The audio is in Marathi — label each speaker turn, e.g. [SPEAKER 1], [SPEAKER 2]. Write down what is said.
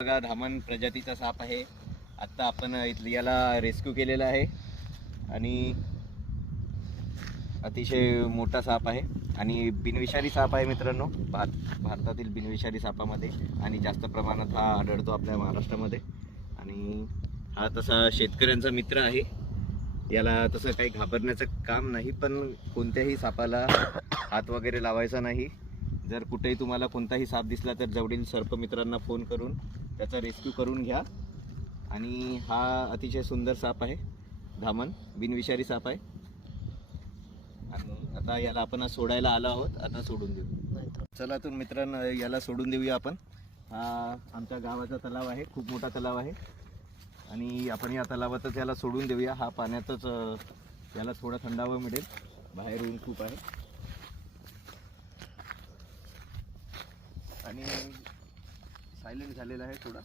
[SPEAKER 1] बघा धामण प्रजातीचा साप आहे. आत्ता आपण इथली याला रेस्क्यू केलेला आहे. आणि अतिशय मोठा साप आहे. आणि बिनविषारी साप आहे मित्रांनो. भार भारतातील बिनविषारी सापामध्ये. आणि जास्त प्रमाणात हा आढळतो आपल्या महाराष्ट्रामध्ये. आणि हा तसा शेतकऱ्यांचा मित्र आहे. याला तसं काही घाबरण्याचं काम नाही पण कोणत्याही सापाला हात वगैरे लावायचा नाही. जर कुठेही तुम्हाला कोणताही साप दिसला तर जवळील सर्प मित्रांना फोन करून त्याचा रेस्क्यू करून घ्या. आणि हा अतिशय सुंदर साप आहे. धामण बिनविषारी साप आहे. आणि आता याला आपण सोडायला आलो आहोत. आता सोडून देऊ. चला तर मित्रांनो याला सोडून देऊया आपण. हा आमच्या गावाचा तलाव आहे. खूप मोठा तलाव आहे. आणि आपण या तलावातच याला सोडून देऊया. हा पाण्यातच याला थोडा थंडावा मिळेल. बाहेर ऊन खूप आहे. आणि सायलेंट झालेला आहे थोडा.